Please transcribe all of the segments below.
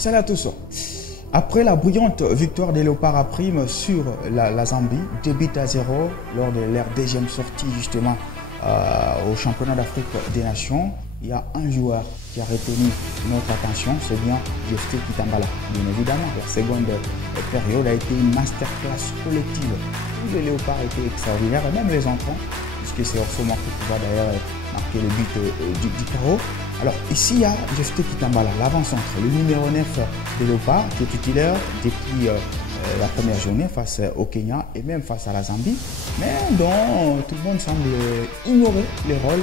Salut à tous. Après la brillante victoire des Léopards à prime sur la Zambie, 2-0 lors de leur deuxième sortie justement au championnat d'Afrique des Nations, il y a un joueur qui a retenu notre attention, c'est bien Jephté Kitambala. Bien évidemment, la seconde période a été une masterclass collective. Tous les Léopards étaient extraordinaires, et même les entrants, puisque c'est Orso Marco qui va d'ailleurs marquer le but du carreau. Alors ici, il y a Jephté Kitambala, l'avant-centre, le numéro 9 des Léopards, qui est titulaire depuis la première journée face au Kenya et même face à la Zambie, mais dont tout le monde semble ignorer les rôles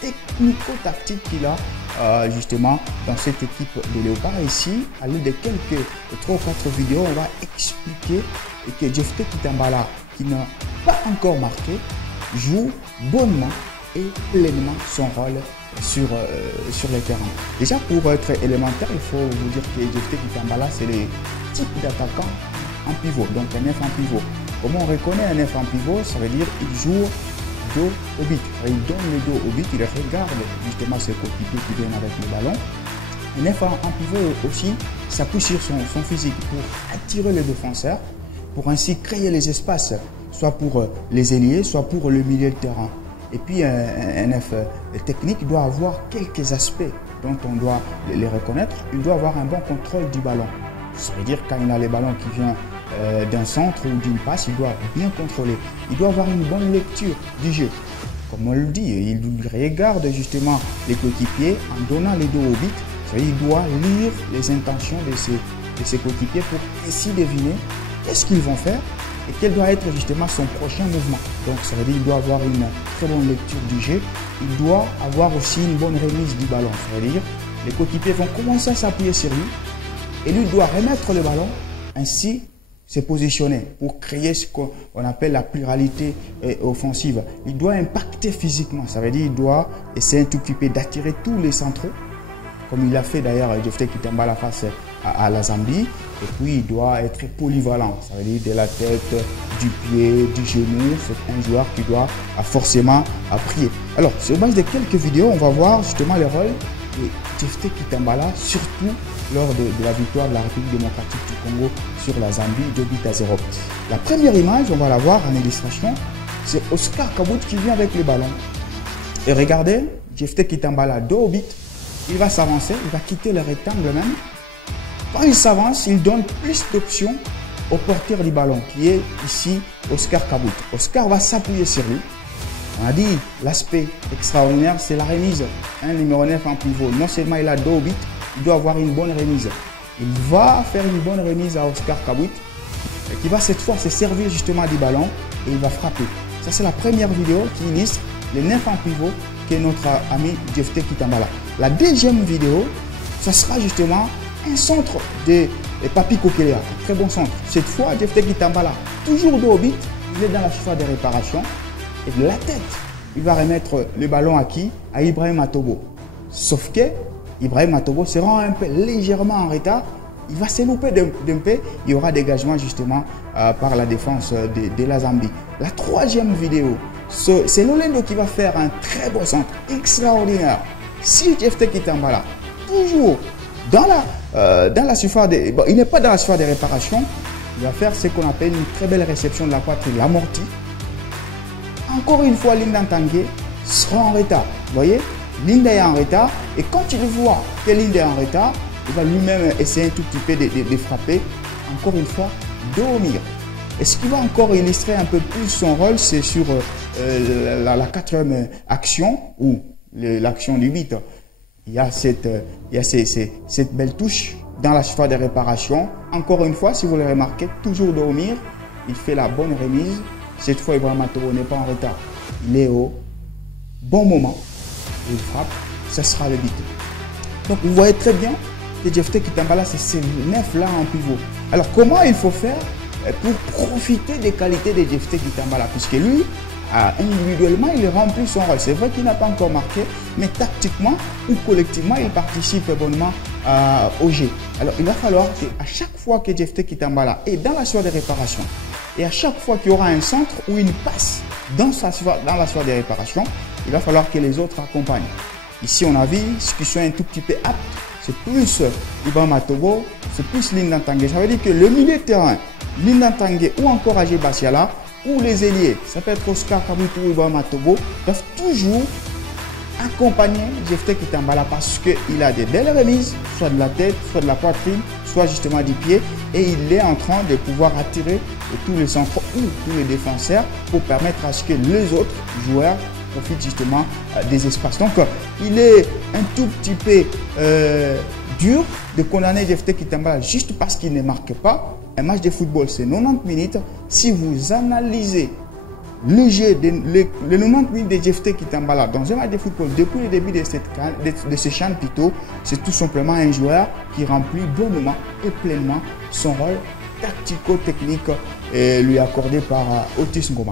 technico-tactiques qu'il a justement dans cette équipe des Léopards. Et ici, à l'aide de quelques 3 ou 4 vidéos, on va expliquer que Jephté Kitambala, qui n'a pas encore marqué, joue bonnement et pleinement son rôle sur les terrains. Déjà, pour être élémentaire, il faut vous dire que Jephté Kitambala, c'est le type d'attaquant en pivot, donc un 9 en pivot. Comment on reconnaît un 9 en pivot? Ça veut dire qu'il joue dos au but. Il donne le dos au but, il regarde justement ses coéquipiers qui viennent avec le ballon. Un 9 en pivot aussi s'appuie sur son physique pour attirer les défenseurs, pour ainsi créer les espaces, soit pour les ailiers, soit pour le milieu de terrain. Et puis un 9 technique doit avoir quelques aspects dont on doit les reconnaître. Il doit avoir un bon contrôle du ballon. Ça veut dire quand il a les ballons qui viennent d'un centre ou d'une passe, il doit bien contrôler. Il doit avoir une bonne lecture du jeu. Comme on le dit, il regarde justement les coéquipiers en donnant les dos au but. Ça veut dire qu'il doit lire les intentions de ses coéquipiers pour ainsi deviner qu'est-ce qu'ils vont faire et quel doit être justement son prochain mouvement. Donc ça veut dire qu'il doit avoir une très bonne lecture du jeu. Il doit avoir aussi une bonne remise du ballon. Ça veut dire que les coéquipiers vont commencer à s'appuyer sur lui et lui doit remettre le ballon, ainsi se positionner pour créer ce qu'on appelle la pluralité offensive. Il doit impacter physiquement. Ça veut dire qu'il doit essayer un tout petit peu d'attirer tous les centraux, comme il a fait d'ailleurs Jephté Kitambala face à la Zambie. Et puis il doit être polyvalent, ça veut dire de la tête, du pied, du genou. C'est un joueur qui doit forcément prier. Alors sur base de quelques vidéos, on va voir justement le rôle de Jephté Kitambala, surtout lors de la victoire de la République démocratique du Congo sur la Zambie, 2-0. La première image, on va la voir en illustration, c'est Oscar Kabout qui vient avec le ballon. Et regardez, Jephté Kitambala dos au but, il va s'avancer, il va quitter le rectangle même. Quand il s'avance, il donne plus d'options au porteur du ballon, qui est ici Oscar Kabout. Oscar va s'appuyer sur lui. On a dit, l'aspect extraordinaire, c'est la remise. Un numéro 9 en pivot. Non seulement il a dos au but, il doit avoir une bonne remise. Il va faire une bonne remise à Oscar Kabout, qui va cette fois se servir justement du ballon et il va frapper. Ça, c'est la première vidéo qui illustre le 9 en pivot qui est notre ami Jephté Kitambala. La deuxième vidéo, ça sera justement un centre de Papi Kokelea, un très bon centre. Cette fois, Jephté Kitambala, toujours dos au but, il est dans la surface de réparation et de la tête, il va remettre le ballon à qui? À Ibrahim Atobo. Sauf que Ibrahim Atobo se rend un peu légèrement en retard. Il va se louper d'un peu. Il y aura dégagement justement par la défense de la Zambie. La troisième vidéo, c'est Lolendo qui va faire un très beau centre extraordinaire. Si Jephté Kitambala, toujours dans la surface de... Bon, il n'est pas dans la surface de réparation. Il va faire ce qu'on appelle une très belle réception de la poitrine, l'amorti. Encore une fois, Linda Tanguay sera en retard. Vous voyez, Linda est en retard. Et quand il voit que Linda est en retard, il va lui-même essayer un tout petit peu de frapper. Encore une fois, dos au mur. Et ce qui va encore illustrer un peu plus son rôle, c'est sur la quatrième action, ou l'action du 8. Il y a cette belle touche dans la surface de réparation. Encore une fois, si vous le remarquez, toujours dos au mur. Il fait la bonne remise. Cette fois, Ibrahim Atobo n'est pas en retard. Il est au bon moment. Il frappe. Ce sera le but. Donc, vous voyez très bien que Jephté Kitambala, c'est ces 9-là en pivot. Alors, comment il faut faire pour profiter des qualités de Jephté Kitambala? Puisque lui, individuellement, il remplit son rôle. C'est vrai qu'il n'a pas encore marqué, mais tactiquement ou collectivement, il participe bonnement au jeu. Alors, il va falloir qu'à chaque fois que Jephté Kitambala est dans la surface de réparation, et à chaque fois qu'il y aura un centre ou une passe dans la surface de réparation, il va falloir que les autres accompagnent. Ici, on a vu ceux qui sont un tout petit peu aptes c'est plus Ibrahim Matobo, c'est plus Lindan Tanguay. Ça veut dire que le milieu de terrain, Lindan Tanguay ou encore Agé Bassiala, ou les ailiers, ça peut être Oscar Kabutu ou Ibrahim Matobo, doivent toujours accompagner Jephté Kitambala parce qu'il a des belles remises, soit de la tête, soit de la poitrine, soit justement du pied, et il est en train de pouvoir attirer tous les centraux ou tous les défenseurs pour permettre à ce que les autres joueurs profitent justement des espaces. Donc il est un tout petit peu dur de condamner Jephté Kitambala juste parce qu'il ne marque pas. Un match de football, c'est 90 minutes. Si vous analysez le jeu, les 90 minutes de Jephté Kitambala dans un match de football depuis le début de ce chapiteau, c'est tout simplement un joueur qui remplit bonnement et pleinement son rôle tactico-technique lui accordé par Otis Ngoma.